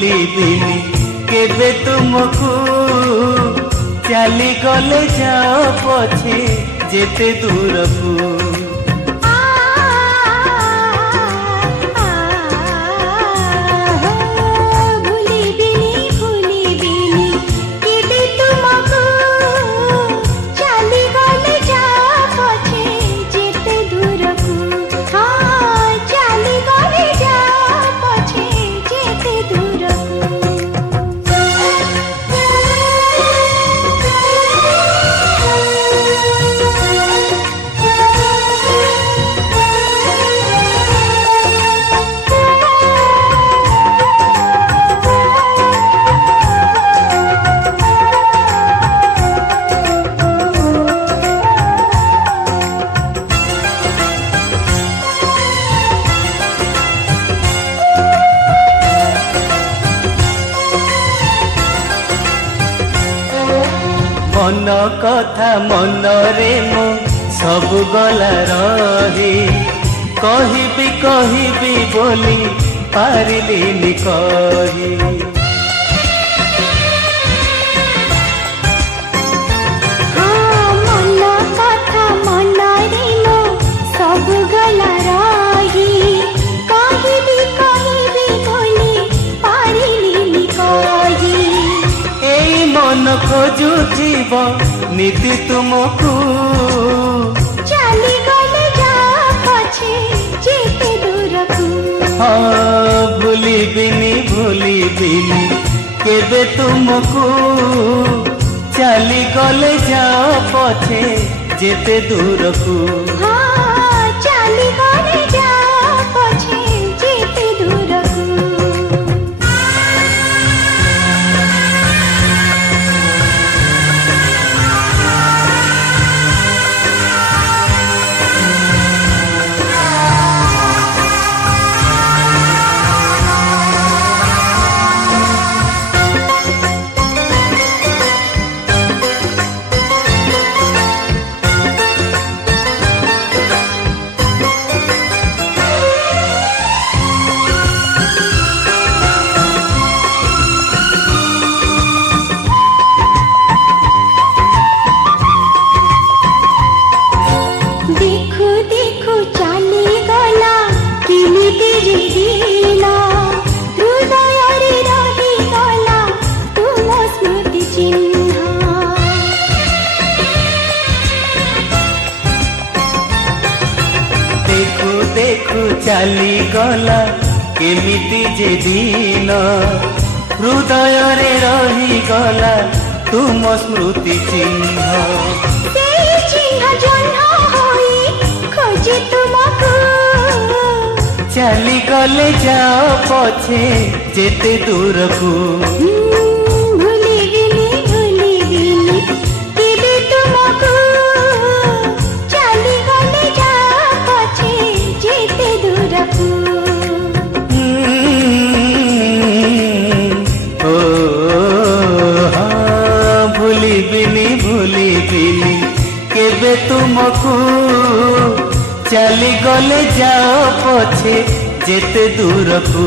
भूलिबिनी केबे तुमको चली गले जाओ पछे जेते दूरकू मन कथा मन रे मो सब गला रही कहिबी बोली पारिलिनी कही मन कथा मन रे मो सब गला रही कहिबी बोली पारिलिनी कही मन खोजुथिब नीति तुमको चली गले जा पछे जेते दूरकू हाँ भूलिबिनी केबे तुमको चली गले जा पछे जेते दूरकू हाँ चली गले जा पछे जेते दूरकू चली गला केमिति जे दिन हृदय रे रही गला तुम स्मृति चिन्ह खोजे तुमको चली गले जाओ पछे जेते दूरकू भूलिबिनी केबे तुमको चली गले जाओ पछे जेते दूरकू।